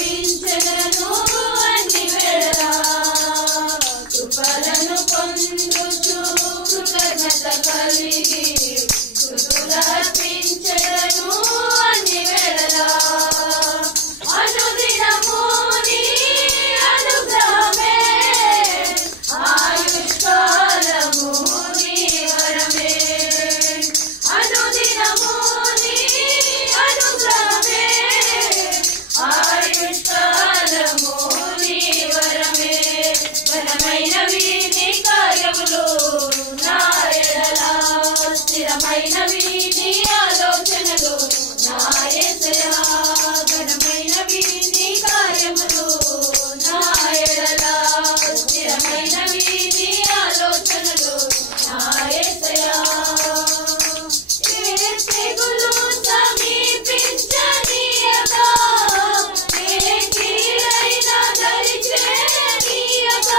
స్తుతులర్పించెదను అన్ని వేళలా కృపలను పొందుచు కృతజ్ఞత కలిగి స్తుతులర్పించెదను అన్ని వేళలా అనుదినము నీ అనుగ్రహమే ఆయుష్కాలము నీ వరమే అనుదినము నీ అనుగ్రహమే ఆయుష్కాలము నీ వరమే ఘనమైనవి నీ కార్యములు నా ఎడల స్థిరమైనవి నీ ఆలోచనలు నా యేసయ్యా ఘనమైనవి నీ కార్యములు నా ఎడల స్థిరమైనవి నీ ఆలోచనలు నా యేసయ్యా ఏ తెగులు సమీపించనీయక ఏ కీడైన దరిచేరనీయక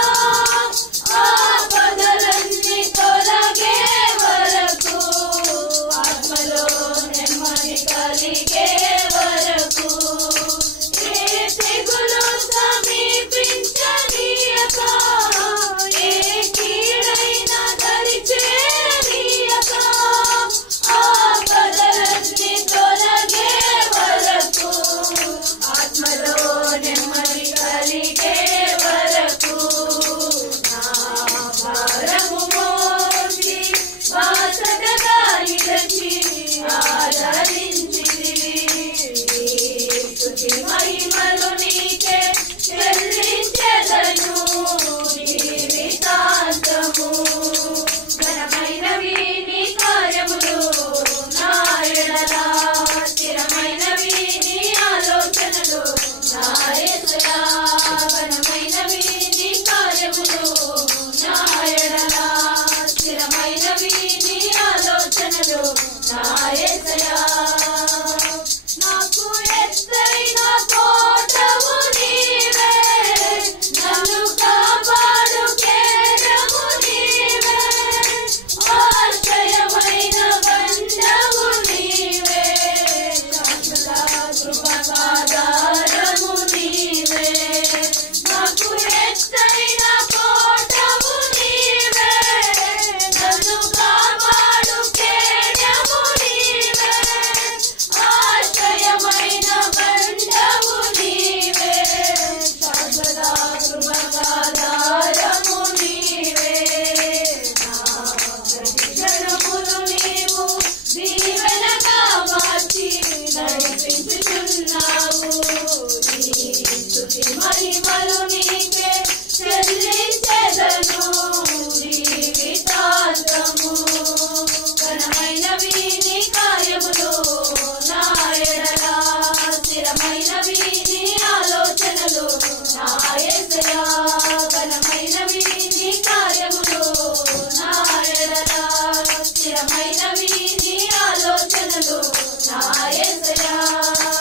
ఆపదలన్నీ తొలగే వరకు ఆత్మలో నెమ్మది కలిగే వరకు ఏ తెగులు సమీపించనీయక ఏ కీడైన దరిచేరనీయక ఆపదలన్నీ తొలగే వరకు ఆత్మలో నెమ్మది కలిగే వరకు నా భారము మోసి బాసటగా నిలిచి ఆదరించితివి స్తుతి మహిమలు నీకే చెల్లించెదను జీవితాంతము ఘనమైనవి నీ కార్యములు నా ఎడల స్థిరమైనవి నీ ఆలోచనలు నా యేసయ్యా ఘనమైనవి నీ కార్యములు నా ఎడల స్థిరమైనవి నీ ఆలోచనలు నా యేసయ్యా నాకు ఎత్తైన కోటవు నీవే నన్ను కాపాడు కేడము నీవే ఆశ్రయమైన బండవు నీవే శాశ్వత కృపకాధారము నీవే నాకు ఎత్తైన కోటవు నీవే నన్ను కాపాడు కేడము నీవే ఆశ్రయమైన బండవు నీవే శాశ్వత కృపకాధారము నీవే నా ప్రతిక్షణములు నీవు దీవెనగా మార్చి నడిపించుచున్నావు నీ స్తుతి మహిమలు నీకే చెల్లించెదను జీవితాంతము